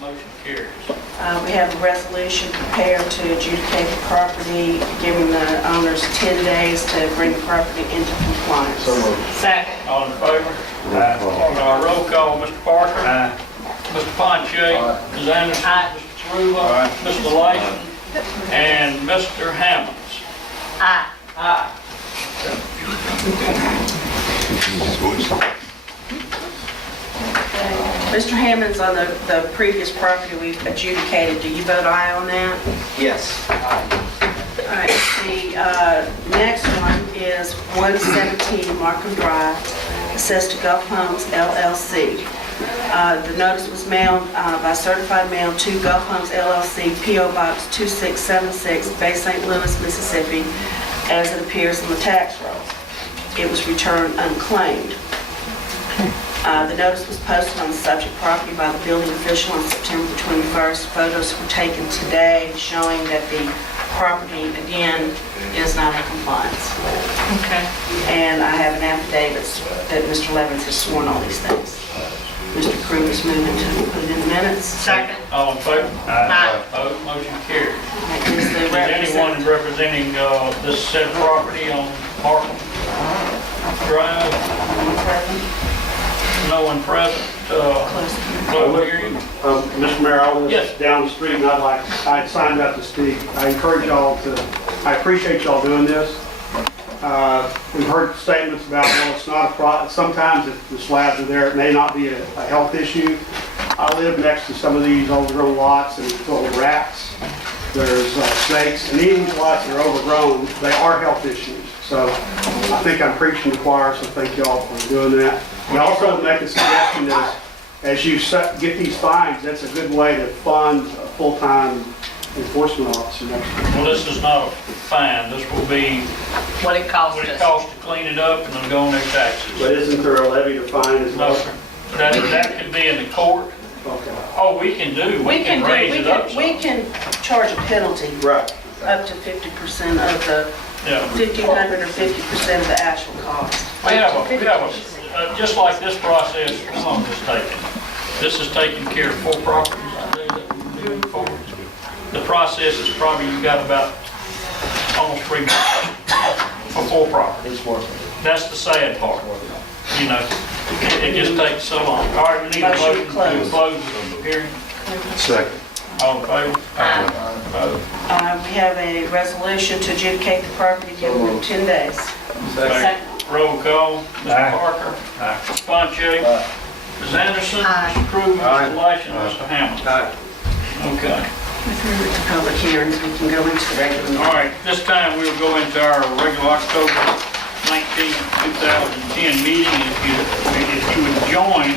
Motion carries. We have a resolution prepared to adjudicate the property, giving the owners 10 days to bring the property into compliance. Second. All in favor? Roll call, Mr. Parker. Aye. Mr. Ponche. Ms. Anderson. Aye. Mr. Taruba. Mr. Latham. And Mr. Hammonds. Aye. Aye. Mr. Hammonds, on the previous property we've adjudicated, do you vote aye on that? Yes. All right, the next one is 117 Markham Drive, assessed to Gulf Homes LLC. The notice was mailed by certified mail to Gulf Homes LLC, P.O. Box 2676, Bay St. Louis, Mississippi, as it appears in the tax roll. It was returned unclaimed. The notice was posted on the subject property by the building official on September the 21st. Photos were taken today showing that the property, again, is not in compliance. Okay. And I have an affidavit that Mr. Levins has sworn all these things. Mr. Crew is moving to put it in the minutes. Second. All in favor? Aye. Opposed? Motion carries. That is the Is anyone representing this said property on Markham Drive? No one present. Close the hearing. Mr. Mayor, I was Yes. down the street and I'd signed up to speak. I encourage y'all I appreciate y'all doing this. We've heard statements about, well, it's not a problem. Sometimes if the slabs are there, it may not be a health issue. I live next to some of these overgrown lots and it's full of rats. There's snakes, and even lots that are overgrown, they are health issues. So I think I'm preaching to the choir, so thank y'all for doing that. We also make a suggestion that as you get these fines, that's a good way to fund a full-time enforcement officer next year. Well, this is not a fine. This will be What it cost what it us. costs to clean it up and then go on their taxes. But isn't there a levy to fine as No, well? sir. That could be in the court. Okay. Oh, we can raise it up we some. can charge a penalty Right. up to 50% of the Yeah. 1,500 or 50% of the actual cost. We have just like this process, how long is this taking? This is taking care of 4 properties today that we're moving forward. The process is probably, you got about almost 3 months for 4 properties. That's the sad part. You know, it just takes so long. All right, we need a Motion motion to to close the hearing. Second. All in favor? Opposed? We have a resolution to adjudicate the property, giving them 10 days. Second. Roll call, Mr. Parker. Mr. Ponche. Ms. Anderson. Aye. Mr. Crew. Aye. Mr. Latham. Mr. Hammonds. Okay. If we're at the public hearings, we can go into the regular meeting. All right, this time we'll go into our regular October 19, 2010 meeting. If you would join,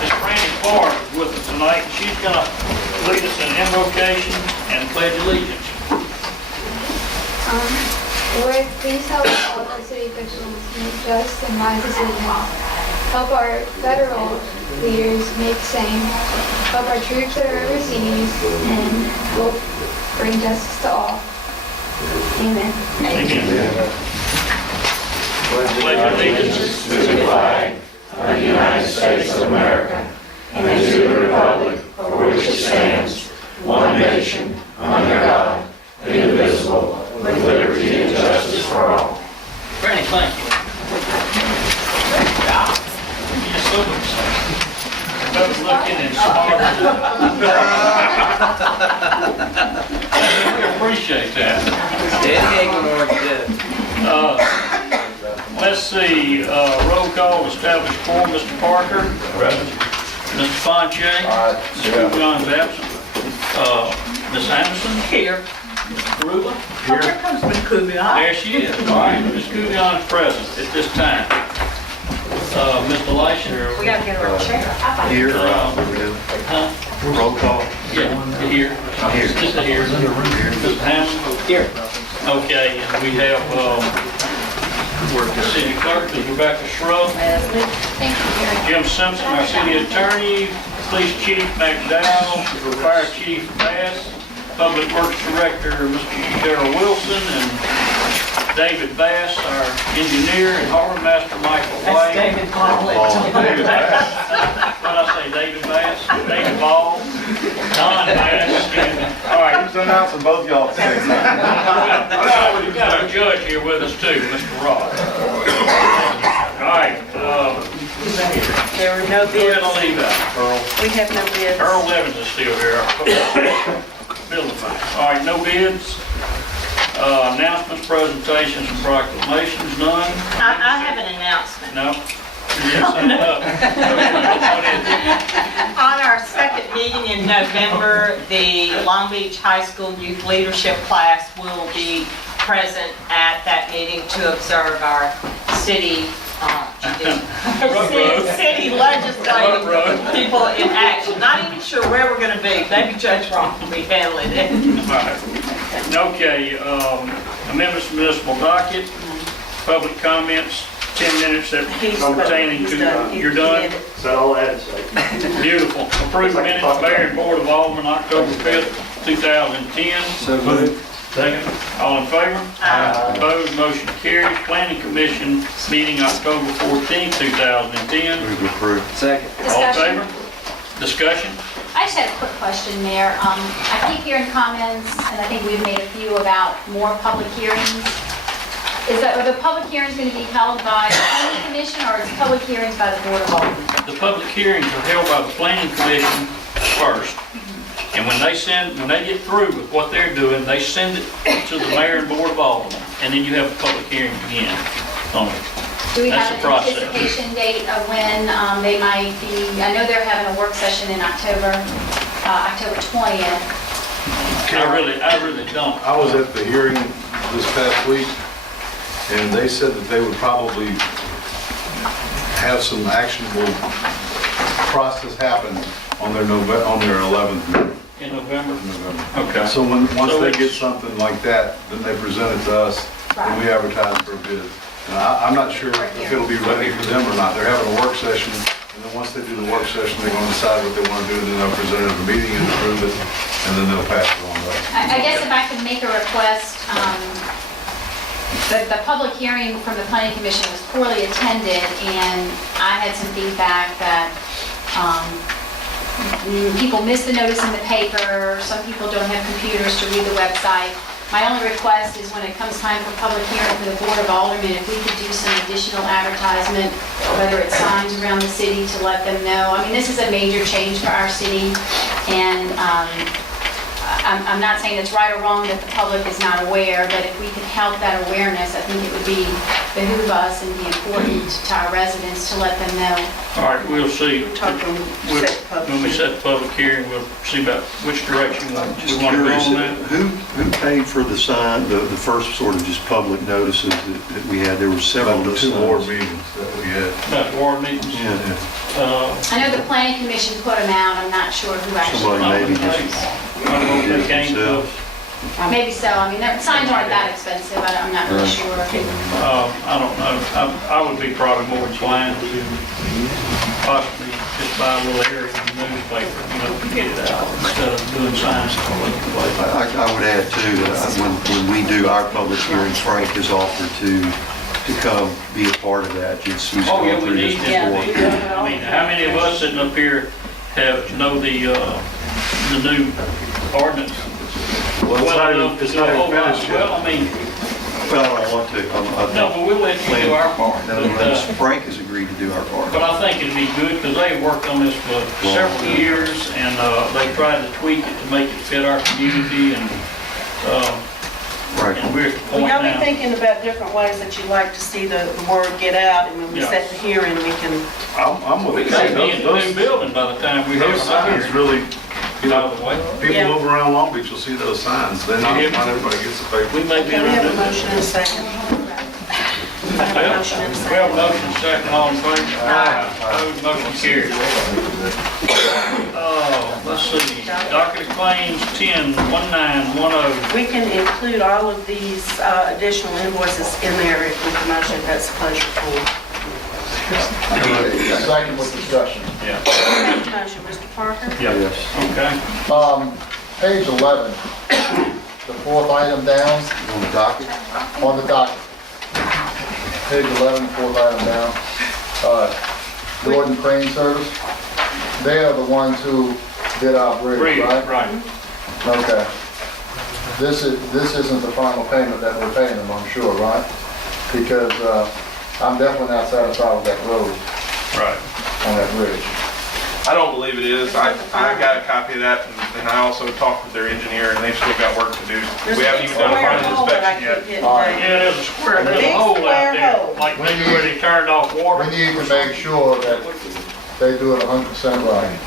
Ms. Franny Clark is with us tonight. She's going to lead us in invocation and pledge allegiance. Lord, please help all the city officials make just and wise decisions. Help our federal leaders make the same. Help our troops that are overseas and will bring justice to all. Amen. Amen. Pledge allegiance to the flag of the United States of America and to the republic for which it stands, one nation, under God, indivisible, with liberty and justice for all. Franny, thank you. Yes, sir. Better looking and smarter. We appreciate that. Let's see, roll call established for Mr. Parker. Present. Mr. Ponche. Mr. Kugan's absent. Ms. Anderson. Here. Mr. Karuba. Oh, here comes Ms. Kubiak. There she is. All right, Ms. Kugan is present at this time. Mr. Leishner. We gotta get her a chair. Here. Huh? Roll call. Yeah, here. Here. Just a here. Mr. Hammond. Here. Okay, and we have the city clerk, is Rebecca Shrub. Thank you, Gary. Jim Simpson, our city attorney, police chief McDowell, fire chief Bass, public works director Mr. Darrell Wilson, and David Bass, our engineer, and harbor master Michael That's White. David Conley. David Bass. Don, man, excuse me. All right, Who's announcing both y'all at the same time? we've got our judge here with us too, Mr. Ross. All right, There were no go ahead bids. and leave that. We have no bids. Earl Evans is still here. Building fund. All right, no bids. Announcements, presentations, and proclamations, none? I have an announcement. No? Yes, What is it? On our second meeting in November, the Long Beach High School Youth Leadership class will be present at that meeting to observe our city, city legislative people in action. Not even sure where we're gonna be. Maybe Judge Rock will be handling it. All right. Okay, amendments to municipal docket, public comments, 10 minutes that pertaining He's to, done. you're done? Is that all I had to say? Beautiful. Approved minutes, Mayor and Board of Aldermen, October 5th, 2010. So moved. Second. All in favor? Opposed, motion carries. Planning Commission meeting October 14th, 2010. Move to approve. Second. All in Discussion. favor? Discussion? I just had a quick question, Mayor. I keep hearing comments, and I think we've made a few about more public hearings. Are the public hearings going to be held by the Planning Commission, or is public hearings by the Board of Aldermen? The public hearings are held by the Planning Commission first. And when they get through with what they're doing, they send it to the Mayor and Board of Aldermen. And then you have a public hearing again on it. Do we That's have the an process. anticipation date of when they might be, I know they're having a work session in October 20th. I really don't. I was at the hearing this past week, and they said that they would probably have some actionable process happen on their 11th meeting In November? in November. Okay. So once So they it's- get something like that, then they present it to us, and we advertise for a bid. And I'm not sure if it'll be ready for them or not. They're having a work session, and then once they do the work session, they're going to decide what they want to do, and then they'll present it at the meeting and approve it, and then they'll pass it on to us. I guess if I could make a request, the public hearing from the Planning Commission was poorly attended, and I had some feedback that people missed the notice in the paper, some people don't have computers to read the website. My only request is when it comes time for public hearing for the Board of Aldermen, if we could do some additional advertisement, whether it's signs around the city to let them know. I mean, this is a major change for our city, and I'm not saying it's right or wrong that the public is not aware, but if we could help that awareness, I think it would behoove us and be important to our residents to let them know. All right, we'll see. Talk when we set the public When we hearing. set the public hearing, we'll see about which direction we want to Just go curious, on that. who paid for the sign, the first sort of just public notices that we had? There were several About of the 2 ward signs. meetings that we had. About the ward meetings. Yeah, I know the Planning Commission put them out, I'm not sure who actually. somebody maybe They just, came to us. Maybe so, I mean, their signs aren't that expensive, I'm not really sure. I don't know. I would be probably more inclined to possibly just buy a little area in the newspaper, to get it out instead of doing signs all over the place. I would add too, that when we do our public hearings, Frank has offered to come be a part of that, just we've Oh, yeah, gone we through this need before. that. I mean, how many of us sitting up here know the new ordinance? Well, it's not even finished yet. Well, I mean, But I don't want to. no, but we'll let you do our part. Nevertheless, Frank has agreed to do our part. But I think it'd be good, because they worked on this for several years, and they tried to tweak it to make it fit our community, and Right. we're at the Will point y'all be now. thinking about different ways that you'd like to see the word get out, and when we Yeah. set the hearing, we can, I'm We with may you. be in the new building by the time we have Those our signs hearing. really, By the way, people Yeah. over around Long Beach will see those signs. Then not everybody gets the paper. we may be can in we our have new a motion and a second? We have a motion second, all in favor? Aye. Opposed, motion carries. Let's see, docket of claims 10-1910. We can include all of these additional invoices in there with the motion, if that's the pleasure for. Second with discussion. Yeah. Motion, Mr. Parker? Yes. Okay. Page 11, the fourth item down On the docket? on the docket. Page 11, fourth item down. Jordan Crane Service. They are the ones who did our bridge, Bridge, right? right. Okay. This isn't the final payment that we're paying them, I'm sure, right? Because I'm definitely not satisfied with that road Right. on that bridge. I don't believe it is. I got a copy of that, and I also talked with their engineer, and they've still got work to do. We haven't even done a final inspection yet. Yeah, there's a square, there's a Big hole out square there, hole. like maybe where they turned off water. We need to make sure that they do it 100% right.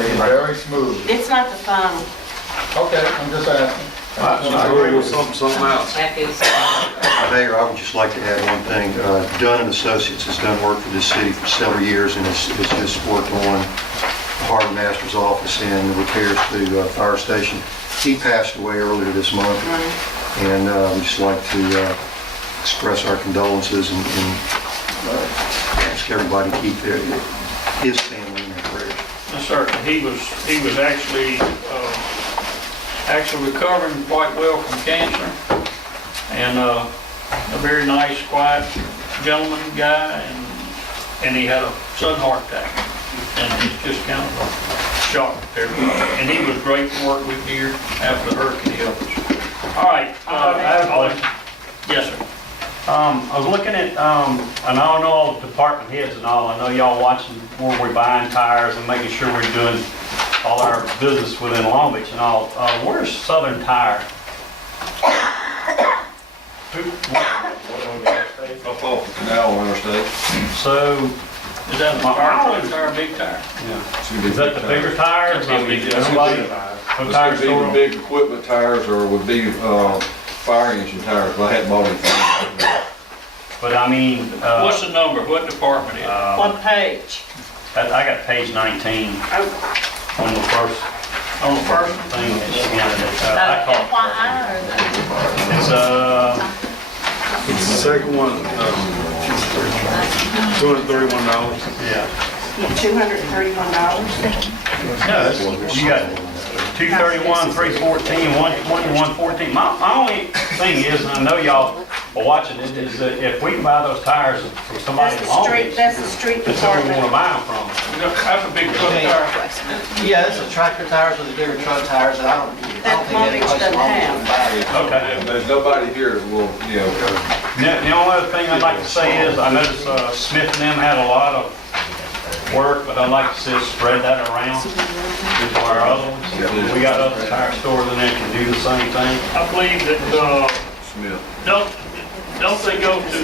Make it very smooth. It's not the final. Okay, I'm just asking. I agree with something else. That is, Mayor, I would just like to add one thing. Dunn and Associates has done work for this city for several years and has just worked on the harbor master's office and the repairs to the fire station. He passed away earlier this month, and we'd just like to express our condolences and ask everybody to keep his family in their prayers. Yes, sir. He was actually recovering quite well from cancer, and a very nice, quiet gentleman guy, and he had a sudden heart attack, and it's just kind of a shock to everybody. And he was great to work with here after the hurricane hit us. All right. I have a question. Yes, sir. I was looking at, and I know all the department heads and all, I know y'all watching where we're buying tires and making sure we're doing all our business within Long Beach and all. Where's Southern Tire? Up off the canal interstate. So, Is that a fire truck or a big tire? is that the bigger tires? I mean, everybody, what tire It's store? either big equipment tires or would be fire engine tires, but I hadn't bought anything. But I mean, What's the number? What department is it? what page? I got page 19 on the first On the first? thing that she handed us. I call it. FYI or the? It's, The second one, $231. yeah. $231? No, you got 231, 314, 120, 114. My only thing is, and I know y'all are watching it, is that if we can buy those tires from somebody That's in the Long street, Beach, that's the street that's who we want to department. buy them from. That's a big truck tire. Yeah, it's the tractor tires with the bigger truck tires, and I don't think Long any Beach place in doesn't Long Beach have. will buy it. Okay. There's nobody here that will, The only other thing I'd like to say is, I noticed Smith and them had a lot of work, but I'd like to see us spread that around to our other ones. We got other tire stores in there can do the same thing. I believe that, Smith. don't they go to,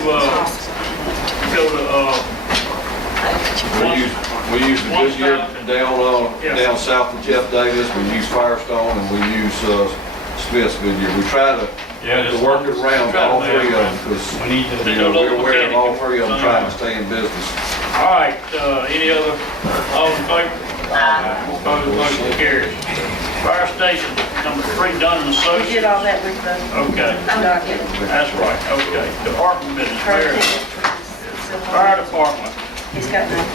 We use the Goodyear down south of Jeff Davis, we use Firestone, and we use Smith's Goodyear. We try to work it around all three of them, because We need to, we're aware of all three of them trying to stay in business. all right, any other, all in favor? Opposed, motion carries. Fire station, number 3, Dunn and We Associates. did all that with the Okay, document. that's right, okay. Department business, Mayor. Fire department. He's got none.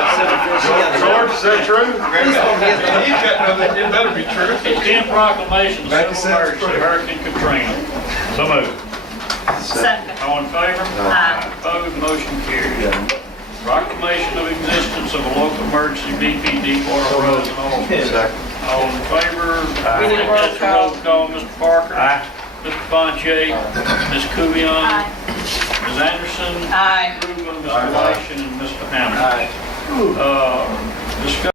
George, is that true? It better be true. 10 proclamation of civil emergency, Hurricane Katrina. so moved. Second. All in favor? Aye. Opposed, motion carries. Proclamation of existence of a local emergency BP Deepwater Road and all. Second. All in favor? We need a roll That's a roll call, Mr. Parker. Aye. Mr. Bonche. Ms. Kubion. Aye. Ms. Anderson. Aye. Mr. Rubin, Mr. Langston, and Mr. Hammond. Discuss